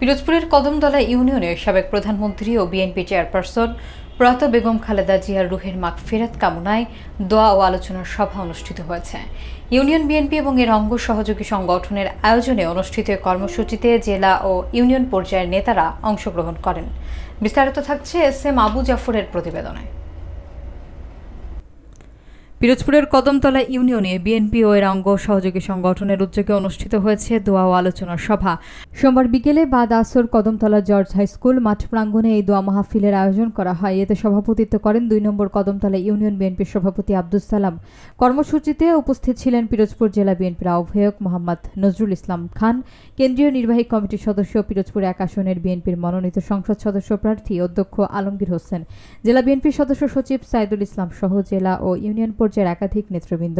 পিরোজপুরের কদমতলা ইউনিয়নের সাবেক প্রধানমন্ত্রী ও বিএনপি চেয়ারপারসন প্রয়াত বেগম খালেদা জিয়ার রুহের মাগফিরাত কামনায় দোয়া ও আলোচনার সভা অনুষ্ঠিত হয়েছে। ইউনিয়ন বিএনপি এবং এর অঙ্গ সহযোগী সংগঠনের আয়োজনে অনুষ্ঠিত কর্মসূচিতে জেলা ও ইউনিয়ন পর্যায়ের নেতারা অংশগ্রহণ করেন। বিস্তারিত থাকছে এস.এম. আবু জাফরের প্রতিবেদনে। পিরোজপুরের কদমতলা ইউনিয়নে বিএনপি ও এর অঙ্গ সহযোগী সংগঠনের উদ্যোগে অনুষ্ঠিত হয়েছে দোয়া ও আলোচনার সভা। সোমবার বিকেলে বাদ আসর কদমতলা জর্জ হাই স্কুল মাঠ প্রাঙ্গণে এই দোয়া মাহফিলের আয়োজন করা হয়। এতে সভাপতিত্ব করেন ২ নম্বর কদমতলা ইউনিয়ন বিএনপির সভাপতি আব্দুস সালাম। কর্মসূচিতে উপস্থিত ছিলেন পিরোজপুর জেলা বিএনপির আহ্বায়ক মোহাম্মদ নজরুল ইসলাম খান, কেন্দ্রীয় নির্বাহী কমিটির সদস্য, পিরোজপুর ১ আসনের বিএনপির মনোনীত সংসদ সদস্য প্রার্থী অধ্যক্ষ আলমগীর হোসেন, জেলা বিএনপির সদস্য সচিব সাইদুল ইসলাম সহ জেলা ও ইউনিয়ন পর্যায়ের একাধিক নেতৃবৃন্দ।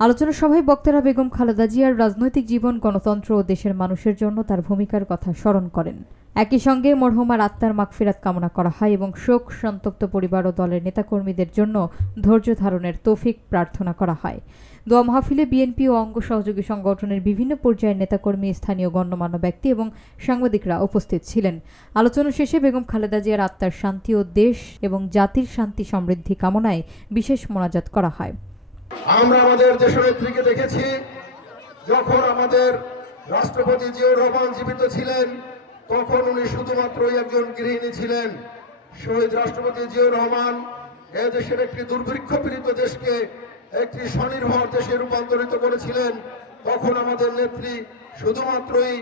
আলোচনা সভায় বক্তারা বেগম খালেদা জিয়ার রাজনৈতিক জীবন, গণতন্ত্র ও দেশের মানুষের জন্য তার ভূমিকার কথা স্মরণ করেন। একই সঙ্গে মরহুমার আত্মার মাগফিরাত কামনা করা হয় এবং শোক সন্তপ্ত পরিবার ও দলের নেতাকর্মীদের জন্য ধৈর্য ধারণের তৌফিক প্রার্থনা করা হয়। দোয়া মাহফিলে বিএনপি ও অঙ্গ সহযোগী সংগঠনের বিভিন্ন পর্যায়ের নেতাকর্মী, স্থানীয় গণ্যমান্য ব্যক্তি এবং সাংবাদিকরা উপস্থিত ছিলেন। আলোচনা শেষে বেগম খালেদা জিয়ার আত্মার শান্তি ও দেশ এবং জাতির শান্তি সমৃদ্ধি কামনায় বিশেষ মোনাজাত করা হয়। আমরা আমাদের দেশনেত্রীকে দেখেছি যখন আমাদের রাষ্ট্রপতি জিয়াউর রহমান জীবিত ছিলেন, তখন উনি শুধুমাত্রই একজন গৃহিণী ছিলেন। শহীদ রাষ্ট্রপতি জিয়াউর রহমান এদেশের একটি দুর্ভিক্ষ পীড়িত দেশকে একটি স্বনির্ভর দেশে রূপান্তরিত করেছিলেন। তখন আমাদের নেত্রী শুধুমাত্রই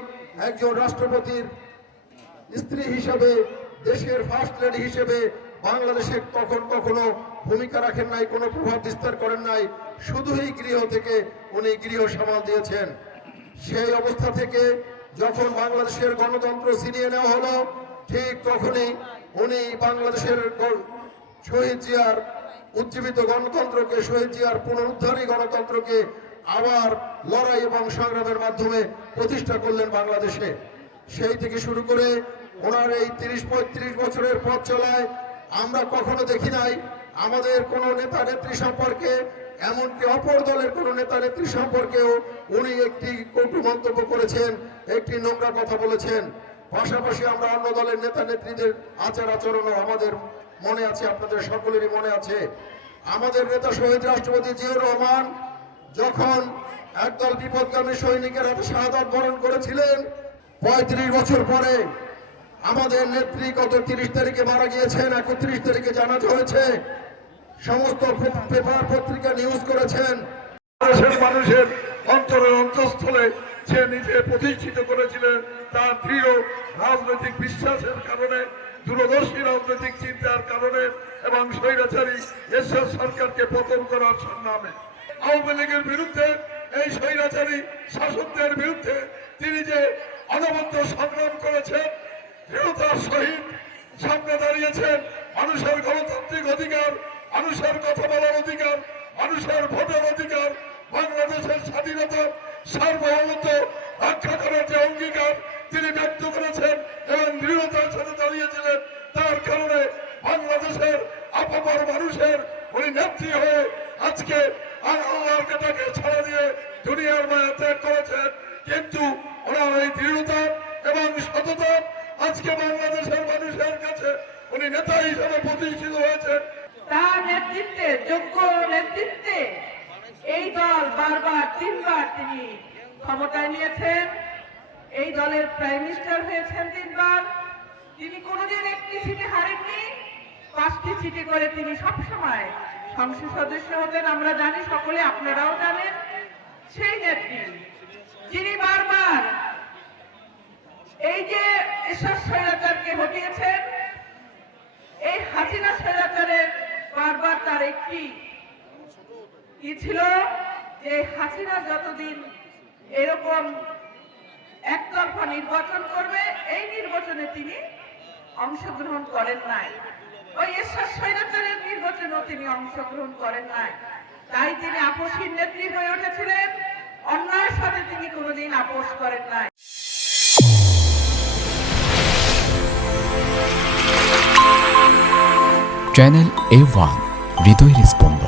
একজন রাষ্ট্রপতির স্ত্রী হিসেবে, দেশের ফার্স্ট লেডি হিসেবে বাংলাদেশে তখন কখনো ভূমিকা রাখেন নাই, কোনো প্রভাব বিস্তার করেন নাই। শুধুই গৃহ থেকে উনি গৃহ সামাল দিয়েছেন। সেই অবস্থা থেকে যখন বাংলাদেশের গণতন্ত্র ছিনিয়ে নেওয়া হলো, ঠিক তখনই উনি বাংলাদেশের শহীদ জিয়ার উজ্জীবিত গণতন্ত্রকে, শহীদ জিয়ার পুনরুদ্ধারী গণতন্ত্রকে আবার লড়াই এবং সংগ্রামের মাধ্যমে প্রতিষ্ঠা করলেন বাংলাদেশে। সেই থেকে শুরু করে ওনার এই ৩০-৩৫ বছরের পথ চলায় আমরা কখনো দেখি নাই আমাদের কোনো নেতা নেত্রী সম্পর্কে, এমনকি অপর দলের কোনো নেতা নেত্রী সম্পর্কেও উনি একটি কটু মন্তব্য করেছেন, একটি নোংরা কথা বলেছেন। পাশাপাশি আমরা অন্য দলের নেতা নেত্রীদের আচার আচরণও আমাদের মনে আছে, আপনাদের সকলেরই মনে আছে। আমাদের নেতা শহীদ রাষ্ট্রপতি জিয়াউর রহমান যখন একদল বিপদগামী সৈনিকের হাতে শাহাদাত বরণ করেছিলেন, ৩৫ বছর পরে আমাদের নেত্রী গত ৩০ তারিখে মারা গিয়েছেন, ৩১ তারিখে জানাজা হয়েছে। সমস্ত পেপার পত্রিকা নিউজ করেছেন। দেশের মানুষের অন্তরের অন্তঃস্থলে সে নিজে প্রতিষ্ঠিত করেছিলেন তার দৃঢ় রাজনৈতিক বিশ্বাসের কারণে, দূরদর্শী রাজনৈতিক চিন্তার কারণে এবং স্বৈরাচারী এরশাদ সরকারকে পতন করার সংগ্রামে আওয়ামী লীগের বিরুদ্ধে, এই স্বৈরাচারী শাসকদের বিরুদ্ধে তিনি যে অনবদ্য সংগ্রাম করেছেন, দৃঢ়তার সহিত সামনে দাঁড়িয়েছেন। মানুষের গণতান্ত্রিক অধিকার, মানুষের কথা বলার অধিকার, মানুষের ভোটের অধিকার, বাংলাদেশের স্বাধীনতা সার্বভৌমত্ব রক্ষা করার যে অঙ্গীকার তিনি ব্যক্ত করেছেন এবং দৃঢ়তার সাথে দাঁড়িয়েছিলেন, তার কারণে বাংলাদেশের আপামর মানুষের উনি নেত্রী হয়ে আজকে আল্লাহর কাছে ছাড়া দিয়ে দুনিয়ার মায়া ত্যাগ করেছেন। কিন্তু ওনার এই দৃঢ়তা এবং সততা আজকে বাংলাদেশের মানুষের কাছে উনি নেতা হিসেবে প্রতিষ্ঠিত হয়েছেন। তার নেতৃত্বে, যোগ্য নেতৃত্বে এই দল বারবার ৩বার তিনি ক্ষমতায় নিয়েছেন। এই দলের প্রাইম মিনিস্টার হয়েছেন ৩বার। তিনি কোনোদিন একটি সিটে হারেননি, ৫টি সিটে করে তিনি সবসময় সংসদ সদস্য হতেন। আমরা জানি, সকলে আপনারাও জানেন। সেই নেত্রী যিনি বারবার এই যে এরশাদ স্বৈরাচারকে হটিয়েছেন, এই হাসিনা স্বৈরাচারের বারবার তার একটি কি ছিল যে হাসিনা যতদিন এরকম একতরফা নির্বাচন করবে, এই নির্বাচনে তিনি অংশগ্রহণ করেন নাই। ওই এরশাদ স্বৈরাচারের নির্বাচনেও তিনি অংশগ্রহণ করেন নাই। তাই তিনি আপোষহীন নেত্রী হয়ে উঠেছিলেন। অন্যায়ের সাথে তিনি কোনোদিন আপোষ করেন নাই। চ্যানেল A1 হৃদয়ের স্পন্দন।